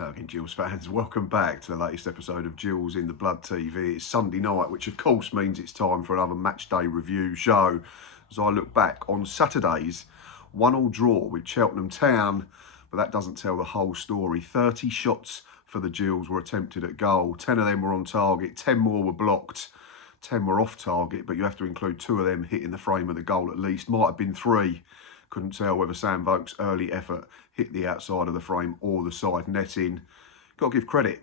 Again, Gills fans, welcome back to the latest episode of Gills in the Blood TV. It's Sunday night, which of course means it's time for another match day review show. As I look back on Saturday's 1-1 draw with Cheltenham Town, but that doesn't tell the whole story. 30 shots for the Gills were attempted at goal. 10 of them were on target, 10 more were blocked, 10 were off target, but you have to include 2 of them hitting the frame of the goal at least. Might have been 3. Couldn't tell whether Sam Vokes' early effort hit the outside of the frame or the side netting. Got to give credit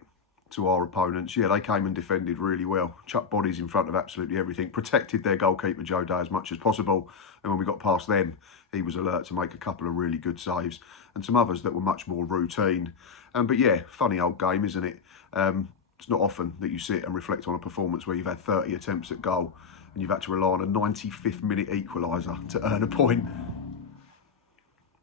to our opponents. Yeah, they came and defended really well. Chucked bodies in front of absolutely everything. Protected their goalkeeper, Joe Day, as much as possible. And when we got past them, he was alert to make a couple of really good saves. And some others that were much more routine. But yeah, funny old game, isn't it? It's not often that you sit and reflect on a performance where you've had 30 attempts at goal and you've had to rely on a 95th minute equaliser to earn a point.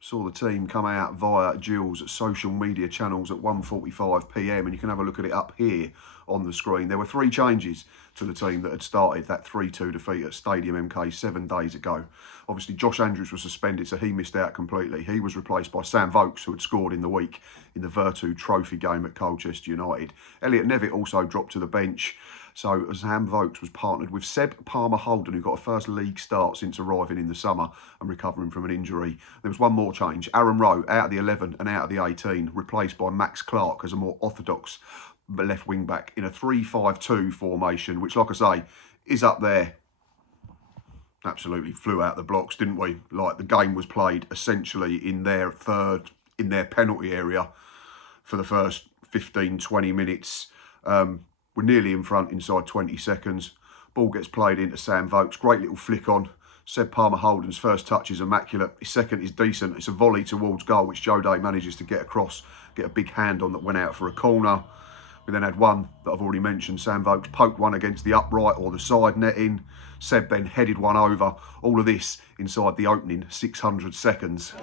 Saw the team come out via Gills' social media channels at 1:45 PM, and you can have a look at it up here on the screen. There were 3 changes to the team that had started that 3-2 defeat at Stadium MK 7 days ago. Obviously, Josh Andrews was suspended, so he missed out completely. He was replaced by Sam Vokes, who had scored in the week in the Virtu Trophy game at Colchester United. Elliot Nevitt also dropped to the bench. So Sam Vokes was partnered with Seb Palmer-Holden, who got a first league start since arriving in the summer and recovering from an injury. There was one more change. Aaron Rowe, out of the 11 and out of the 18, replaced by Max Clark as a more orthodox left wing back in a 3-5-2 formation, which, like I say, is up there. Absolutely flew out the blocks, didn't we? Like, the game was played essentially in their penalty area for the first 15-20 minutes. We're nearly in front inside 20 seconds. Ball gets played into Sam Vokes. Great little flick on. Seb Palmer-Holden's first touch is immaculate. His second is decent. It's a volley towards goal, which Joe Day manages to get across, get a big hand on that went out for a corner. We then had one that I've already mentioned. Sam Vokes poked one against the upright or the side netting. Seb then headed one over. All of this inside the opening 600 seconds.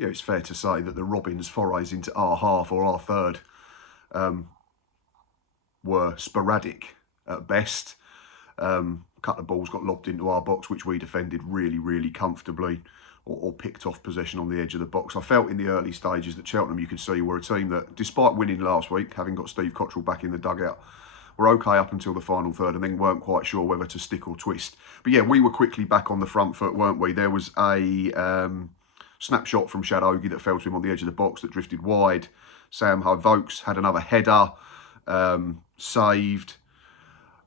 Yeah, it's fair to say that the Robins forays into our half or our third were sporadic at best. A couple of balls got lobbed into our box, which we defended really, really comfortably, or picked off possession on the edge of the box. I felt in the early stages that Cheltenham, you could see, were a team that, despite winning last week, having got Steve Cottrell back in the dugout, were okay up until the final third and then weren't quite sure whether to stick or twist. But yeah, we were quickly back on the front foot, weren't we? There was a snapshot from Shad Ogie that fell to him on the edge of the box that drifted wide. Sam Vokes had another header, saved.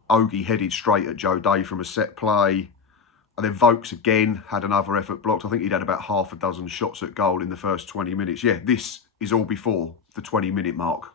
Ogie headed straight at Joe Day from a set play. And then Vokes again had another effort blocked. I think he'd had about half a dozen shots at goal in the first 20 minutes. Yeah, this is all before the 20-minute mark.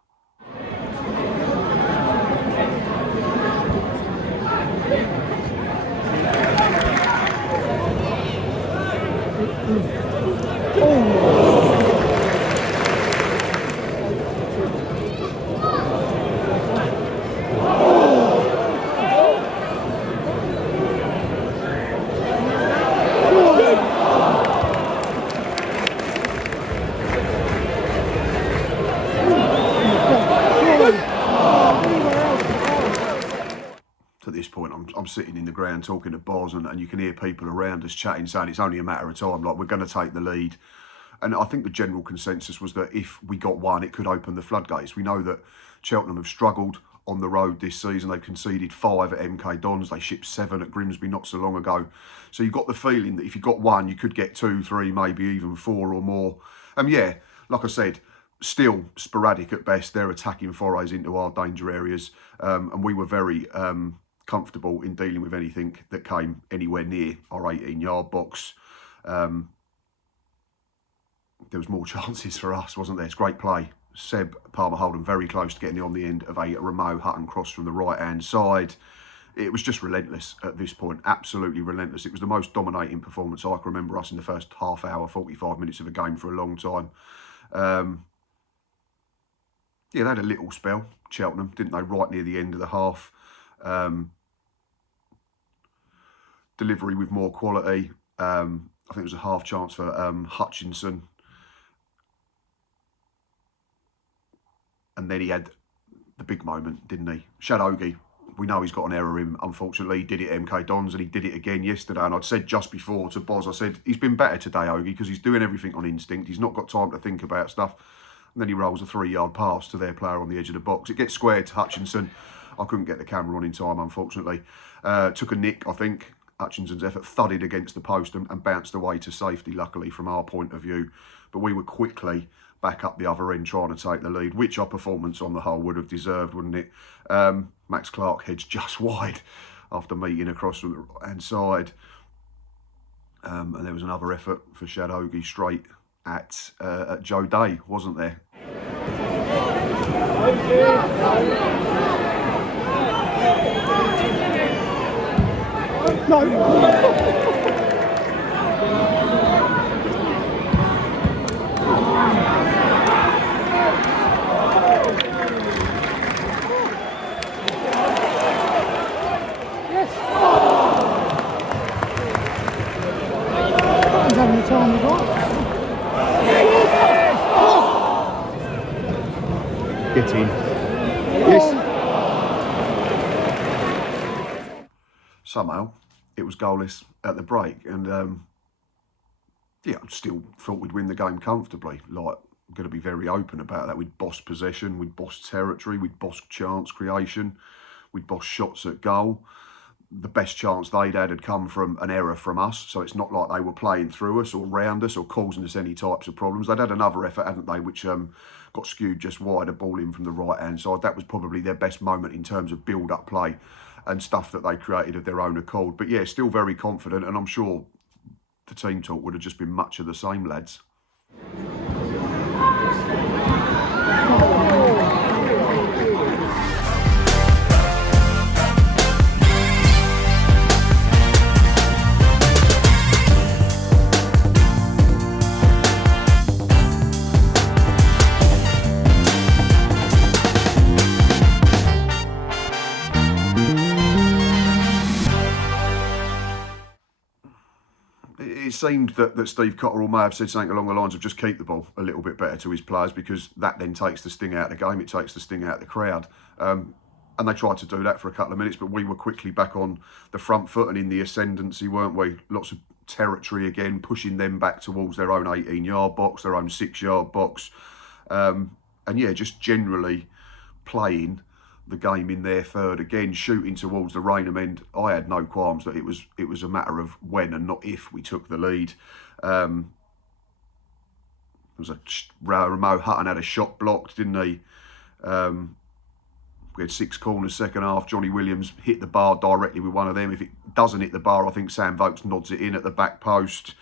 At this point, I'm sitting in the ground talking to Boz, and you can hear people around us chatting, saying it's only a matter of time, like we're going to take the lead. And I think the general consensus was that if we got one, it could open the floodgates. We know that Cheltenham have struggled on the road this season. They've conceded 5 at MK Dons. They shipped 7 at Grimsby not so long ago. So you've got the feeling that if you got one, you could get 2, 3, maybe even 4 or more. Yeah, like I said, still sporadic at best. They're attacking forays into our danger areas. And we were very comfortable in dealing with anything that came anywhere near our 18-yard box. There was more chances for us, wasn't there? It's great play. Seb Palmer-Holden very close to getting on the end of a Ramo Hutton cross from the right-hand side. It was just relentless at this point, absolutely relentless. It was the most dominating performance I can remember us in the first half hour, 45 minutes of a game for a long time. Yeah, they had a little spell, Cheltenham, didn't they, right near the end of the half. Delivery with more quality. I think it was a half chance for Hutchinson. and then he had the big moment, didn't he? Shadowgi, we know he's got an error in, unfortunately. He did it at MK Dons and he did it again yesterday. And I'd said just before to Boz, I said, he's been better today, Ogie, because he's doing everything on instinct. He's not got time to think about stuff. And then he rolls a 3-yard pass to their player on the edge of the box. It gets squared to Hutchinson. I couldn't get the camera on in time, unfortunately. Took a nick, I think. Hutchinson's effort thudded against the post and bounced away to safety, luckily, from our point of view. But we were quickly back up the other end trying to take the lead, which our performance on the whole would have deserved, wouldn't it? Max Clark heads just wide after meeting across from the right-hand side. And there was another effort for Shadowgi straight at Joe Day, wasn't there? No. Get in. Yes. Somehow it was goalless at the break, and yeah, I still thought we'd win the game comfortably. Like, I'm going to be very open about that. We'd bossed possession, we'd bossed territory, we'd bossed chance creation, we'd bossed shots at goal. The best chance they'd had come from an error from us, so it's not like they were playing through us or round us or causing us any types of problems. They'd had another effort, hadn't they, which got skewed just wide, a ball in from the right-hand side. That was probably their best moment in terms of build-up play and stuff that they created of their own accord. But yeah, still very confident, and I'm sure the team talk would have just been much of the same, lads. It seemed that Steve Cotterill may have said something along the lines of just keep the ball a little bit better to his players, because that then takes the sting out of the game, it takes the sting out of the crowd. And they tried to do that for a couple of minutes, but we were quickly back on the front foot and in the ascendancy, weren't we? Lots of territory again, pushing them back towards their own 18-yard box, their own 6-yard box. And yeah, just generally playing the game in their third again, shooting towards the Rainham end. I had no qualms that it was a matter of when and not if we took the lead. There was Ramo Hutton had a shot blocked, didn't he? We had 6 corners second half. Johnny Williams hit the bar directly with one of them. If it doesn't hit the bar, I think Sam Vokes nods it in at the back post.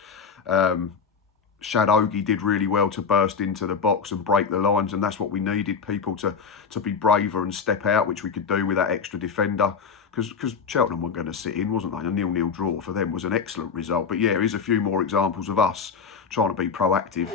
Shadowgi did really well to burst into the box and break the lines, and that's what we needed, people to be braver and step out, which we could do with that extra defender, because Cheltenham weren't going to sit in, wasn't they? A 0-0 draw for them was an excellent result. But yeah, here's a few more examples of us trying to be proactive.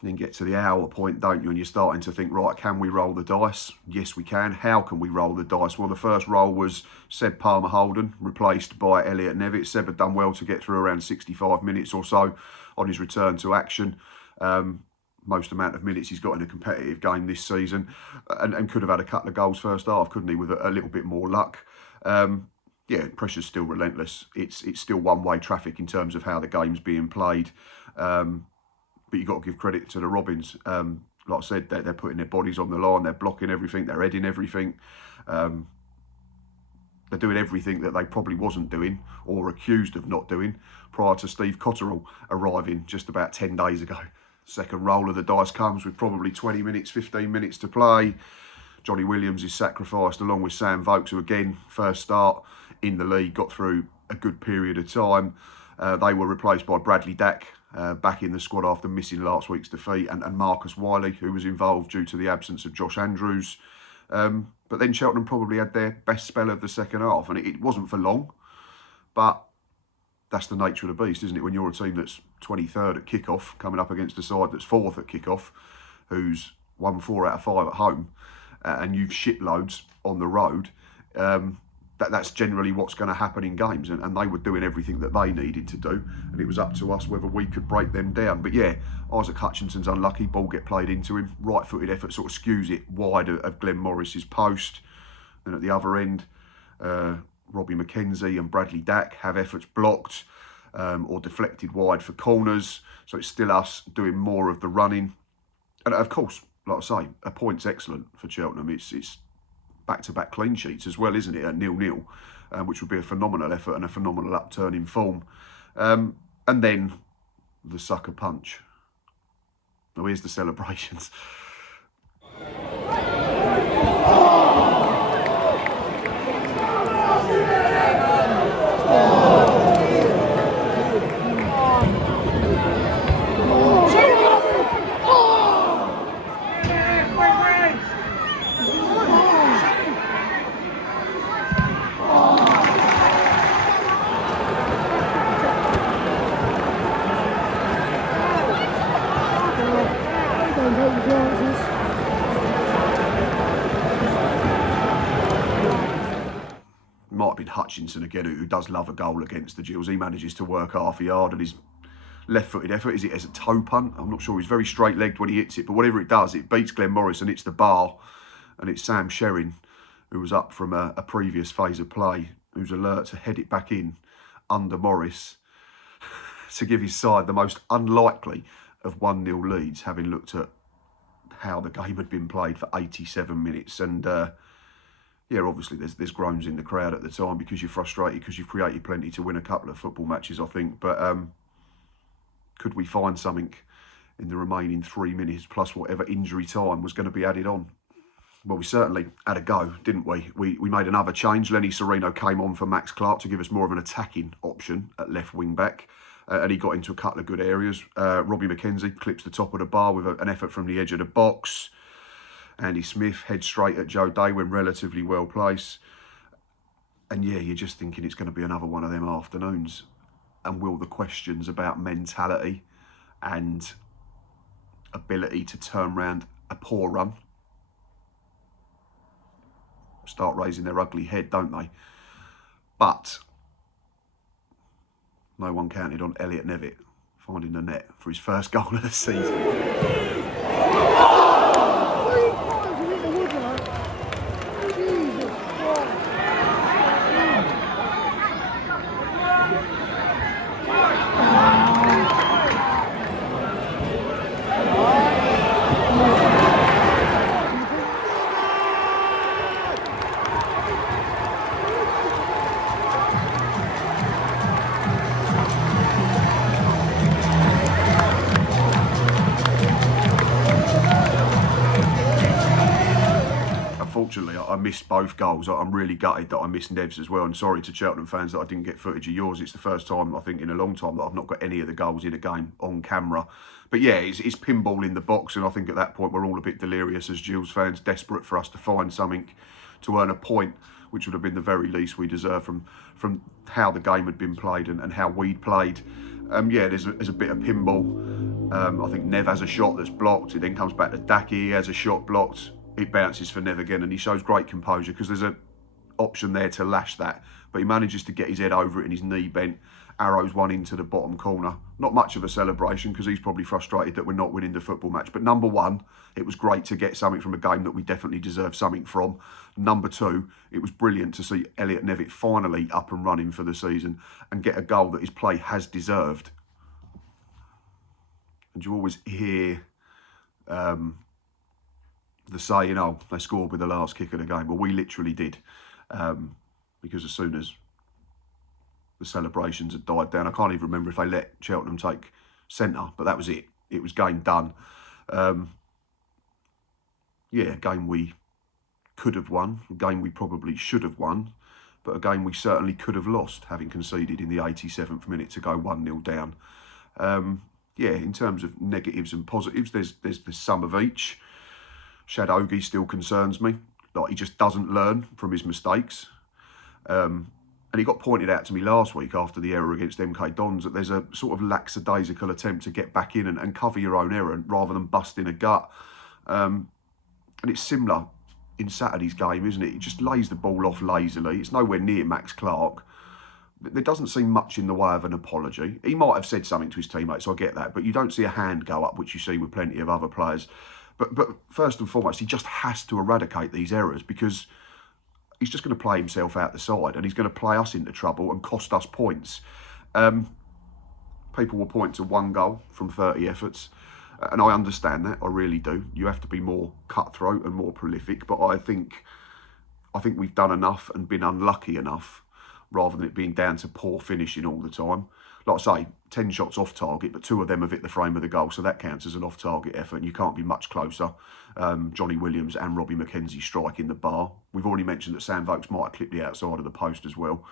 Then get to the hour point, don't you? And you're starting to think, right, can we roll the dice? Yes, we can. How can we roll the dice? Well, the first roll was Seb Palmer-Holden, replaced by Elliot Nevitt. Seb had done well to get through around 65 minutes or so on his return to action. Most amount of minutes he's got in a competitive game this season, and could have had a couple of goals first half, couldn't he, with a little bit more luck. Yeah, pressure's still relentless. It's still one-way traffic in terms of how the game's being played. But you've got to give credit to the Robins. Like I said, they're putting their bodies on the line, they're blocking everything, they're heading everything. They're doing everything that they probably wasn't doing or accused of not doing prior to Steve Cotterill arriving just about 10 days ago. Second roll of the dice comes with probably 20 minutes, 15 minutes to play. Johnny Williams is sacrificed along with Sam Vokes, who again, first start, in the league, got through a good period of time. They were replaced by Bradley Dack, back in the squad after missing last week's defeat, and Marcus Wiley, who was involved due to the absence of Josh Andrews. But then Cheltenham probably had their best spell of the second half, and it wasn't for long, but that's the nature of the beast, isn't it? When you're a team that's 23rd at kickoff, coming up against a side that's 4th at kickoff, who's won 4 out of 5 at home, and you've shitloads on the road, that's generally what's going to happen in games. And they were doing everything that they needed to do, and it was up to us whether we could break them down. But yeah, Isaac Hutchinson's unlucky. Ball get played into him. Right-footed effort sort of skews it wide of Glenn Morris's post. Then at the other end, Robbie McKenzie and Bradley Dack have efforts blocked or deflected wide for corners. So it's still us doing more of the running. And of course, like I say, a point's excellent for Cheltenham. It's back-to-back clean sheets as well, isn't it, at 0-0, which would be a phenomenal effort and a phenomenal upturn in form. And then the sucker punch. Now here's the celebrations. Might have been Hutchinson again, who does love a goal against the Gills. He manages to work half a yard, and his left-footed effort, is it as a toe punt? I'm not sure. He's very straight-legged when he hits it, but whatever it does, it beats Glenn Morris and it's the bar. And it's Sam Sherrin, who was up from a previous phase of play, who's alert to head it back in under Morris to give his side the most unlikely of 1-0 leads, having looked at how the game had been played for 87 minutes. And yeah, obviously there's groans in the crowd at the time because you're frustrated, because you've created plenty to win a couple of football matches, I think. But could we find something in the remaining 3 minutes plus whatever injury time was going to be added on? Well, we certainly had a go, didn't we? We made another change. Lenny Sereno came on for Max Clark to give us more of an attacking option at left wing back. And he got into a couple of good areas. Robbie McKenzie clips the top of the bar with an effort from the edge of the box. Andy Smith heads straight at Joe Day when relatively well placed. And yeah, you're just thinking it's going to be another one of them afternoons. And will the questions about mentality and ability to turn round a poor run start raising their ugly head, don't they? But no one counted on Elliot Nevitt finding the net for his first goal of the season. Unfortunately, I missed both goals. I'm really gutted that I missed Nev's as well. And sorry to Cheltenham fans that I didn't get footage of yours. It's the first time, I think, in a long time that I've not got any of the goals in a game on camera. But yeah, it's pinball in the box. And I think at that point, we're all a bit delirious as Gills fans, desperate for us to find something to earn a point, which would have been the very least we deserve from how the game had been played and how we'd played. Yeah, there's a bit of pinball. I think Nev has a shot that's blocked. It then comes back to Dacky. He has a shot blocked. It bounces for Nev again, and he shows great composure because there's an option there to lash that. But he manages to get his head over it and his knee bent. Arrows one into the bottom corner. Not much of a celebration because he's probably frustrated that we're not winning the football match. But number one, it was great to get something from a game that we definitely deserve something from. Number two, it was brilliant to see Elliot Nevitt finally up and running for the season and get a goal that his play has deserved. And you always hear the saying, oh, they scored with the last kick of the game. Well, we literally did, because as soon as the celebrations had died down, I can't even remember if they let Cheltenham take centre, but that was it. It was game done. Yeah, a game we could have won, a game we probably should have won, but a game we certainly could have lost, having conceded in the 87th minute to go 1-0 down. Yeah, in terms of negatives and positives, there's some of each. Shadogi still concerns me. Like, he just doesn't learn from his mistakes. And he got pointed out to me last week after the error against MK Dons that there's a sort of lackadaisical attempt to get back in and cover your own error rather than busting a gut. And it's similar in Saturday's game, isn't it? He just lays the ball off lazily. It's nowhere near Max Clark. There doesn't seem much in the way of an apology. He might have said something to his teammates, so I get that, but you don't see a hand go up, which you see with plenty of other players. But first and foremost, he just has to eradicate these errors, because he's just going to play himself out the side, and he's going to play us into trouble and cost us points. People will point to 1 goal from 30 efforts, and I understand that. I really do. You have to be more cutthroat and more prolific, but I think we've done enough and been unlucky enough, rather than it being down to poor finishing all the time. Like I say, 10 shots off target, but 2 of them have hit the frame of the goal, so that counts as an off-target effort, and you can't be much closer. Johnny Williams and Robbie McKenzie striking the bar. We've already mentioned that Sam Vokes might have clipped the outside of the post as well.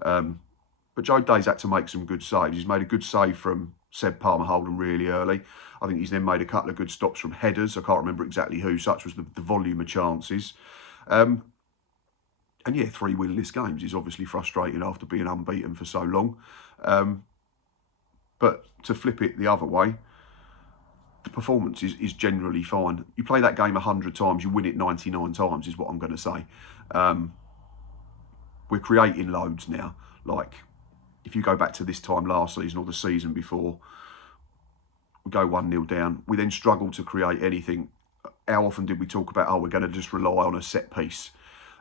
But Joe Day's had to make some good saves. He's made a good save from Seb Palmer-Holden really early. I think he's then made a couple of good stops from headers. I can't remember exactly who, such was the volume of chances. And yeah, 3 winless games is obviously frustrating after being unbeaten for so long. But to flip it the other way, the performance is generally fine. You play that game 100 times, you win it 99 times, is what I'm going to say. We're creating loads now. Like, if you go back to this time last season or the season before, we go 1-0 down. We then struggle to create anything. How often did we talk about, oh, we're going to just rely on a set piece?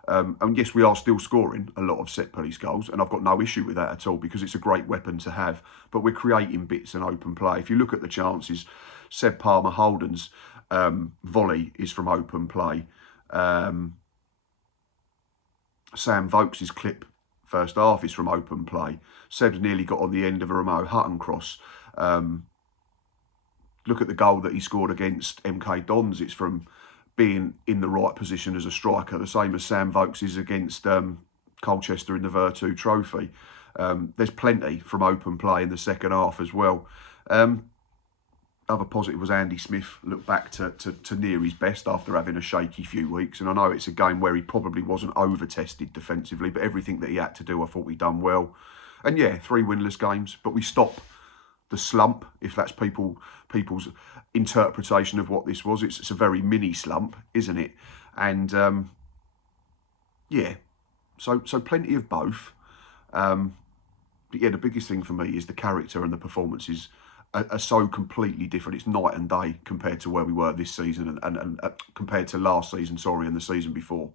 And yes, we are still scoring a lot of set-piece goals, and I've got no issue with that at all, because it's a great weapon to have. But we're creating bits and open play. If you look at the chances, Seb Palmer-Holden's volley is from open play. Sam Vokes' clip first half is from open play. Seb's nearly got on the end of a Ramo Hutton cross. Look at the goal that he scored against MK Dons. It's from being in the right position as a striker, the same as Sam Vokes is against Colchester in the Virtu Trophy. There's plenty from open play in the second half as well. Other positive was Andy Smith looked back to near his best after having a shaky few weeks. And I know it's a game where he probably wasn't over-tested defensively, but everything that he had to do, I thought we done well. And yeah, 3 winless games, but we stop the slump, if that's people's interpretation of what this was. It's a very mini slump, isn't it? And yeah, so plenty of both. But yeah, the biggest thing for me is the character and the performances are so completely different. It's night and day compared to where we were this season and compared to last season, and the season before.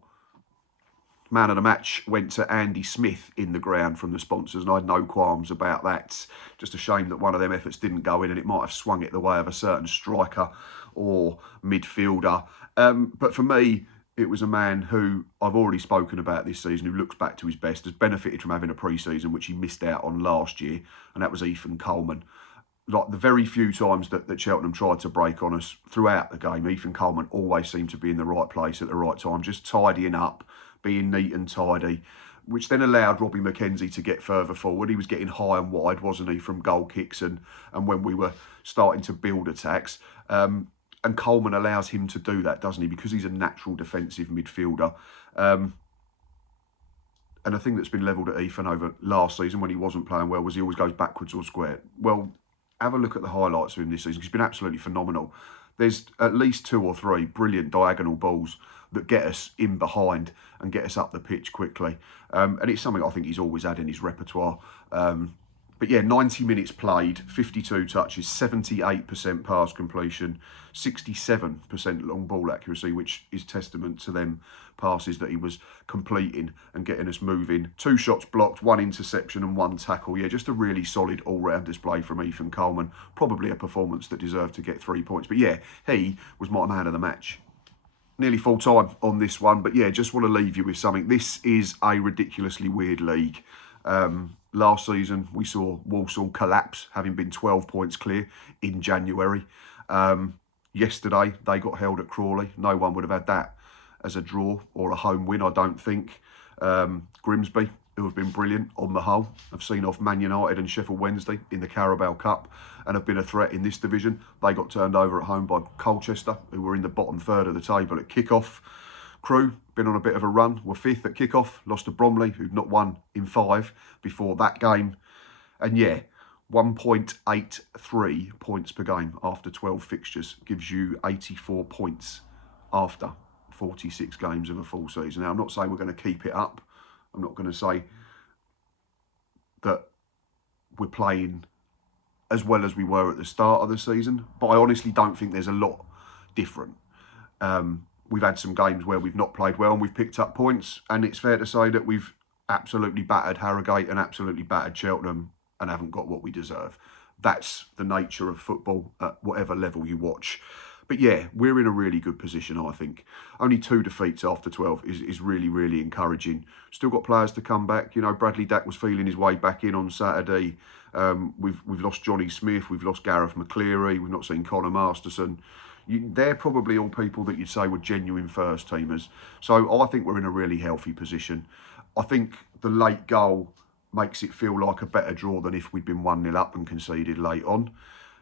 Man of the match went to Andy Smith in the ground from the sponsors, and I had no qualms about that. Just a shame that one of them efforts didn't go in, and it might have swung it the way of a certain striker or midfielder. But for me, it was a man who I've already spoken about this season, who looks back to his best, has benefited from having a pre-season, which he missed out on last year, and that was Ethan Coleman. Like, the very few times that Cheltenham tried to break on us throughout the game, Ethan Coleman always seemed to be in the right place at the right time, just tidying up, being neat and tidy, which then allowed Robbie McKenzie to get further forward. He was getting high and wide, wasn't he, from goal kicks and when we were starting to build attacks. And Coleman allows him to do that, doesn't he, because he's a natural defensive midfielder. And the thing that's been levelled at Ethan over last season when he wasn't playing well was he always goes backwards or square. Well, have a look at the highlights of him this season. He's been absolutely phenomenal. There's at least 2 or 3 brilliant diagonal balls that get us in behind and get us up the pitch quickly. And it's something I think he's always had in his repertoire. But yeah, 90 minutes played, 52 touches, 78% pass completion, 67% long ball accuracy, which is testament to them passes that he was completing and getting us moving. 2 shots blocked, 1 interception and 1 tackle. Yeah, just a really solid all-round display from Ethan Coleman. Probably a performance that deserved to get 3 points. But yeah, he was my man of the match. Nearly full time on this one, but yeah, just want to leave you with something. This is a ridiculously weird league. Last season, we saw Walsall collapse, having been 12 points clear in January. Yesterday, they got held at Crawley. No one would have had that as a draw or a home win, I don't think. Grimsby who have been brilliant on the whole. Have seen off Man United and Sheffield Wednesday in the Carabao Cup and have been a threat in this division. They got turned over at home by Colchester, who were in the bottom third of the table at kick-off. Crew, been on a bit of a run, were 5th at kick-off, lost to Bromley, who'd not won in 5 before that game. And yeah, 1.83 points per game after 12 fixtures gives you 84 points after 46 games of a full season. Now, I'm not saying we're going to keep it up. I'm not going to say that we're playing as well as we were at the start of the season, but I honestly don't think there's a lot different. We've had some games where we've not played well and we've picked up points, and it's fair to say that we've absolutely battered Harrogate and absolutely battered Cheltenham and haven't got what we deserve. That's the nature of football at whatever level you watch. But yeah, we're in a really good position, I think. Only 2 defeats after 12 is really, really encouraging. Still got players to come back. You know, Bradley Dack was feeling his way back in on Saturday. We've lost Johnny Smith. We've lost Gareth McCleary. We've not seen Connor Masterson. They're probably all people that you'd say were genuine first teamers. So I think we're in a really healthy position. I think the late goal makes it feel like a better draw than if we'd been 1-0 up and conceded late on.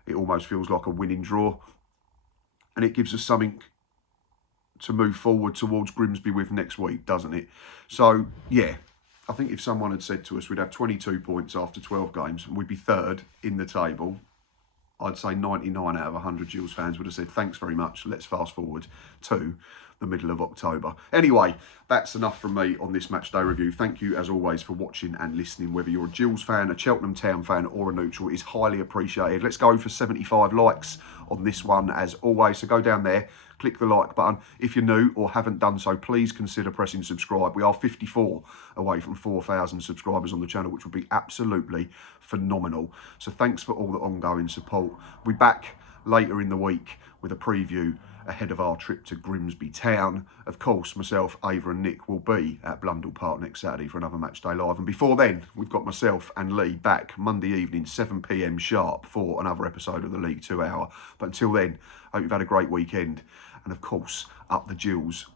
It almost feels like a winning draw. And it gives us something to move forward towards Grimsby with next week, doesn't it? So, yeah, I think if someone had said to us we'd have 22 points after 12 games and we'd be 3rd in the table, I'd say 99 out of 100 Gills fans would have said, thanks very much, let's fast forward to the middle of October. Anyway, that's enough from me on this match day review. Thank you, as always, for watching and listening. Whether you're a Gills fan, a Cheltenham Town fan or a neutral, is highly appreciated. Let's go for 75 likes on this one, as always. So go down there, click the like button. If you're new or haven't done so, please consider pressing subscribe. We are 54 away from 4,000 subscribers on the channel, which would be absolutely phenomenal. So thanks for all the ongoing support. We'll be back later in the week with a preview ahead of our trip to Grimsby Town. Of course, myself, Ava and Nick will be at Blundell Park next Saturday for another Match Day Live. And before then, we've got myself and Lee back Monday evening, 7 p.m. sharp, for another episode of the League 2 Hour. But until then, I hope you've had a great weekend. And of course, up the Gills.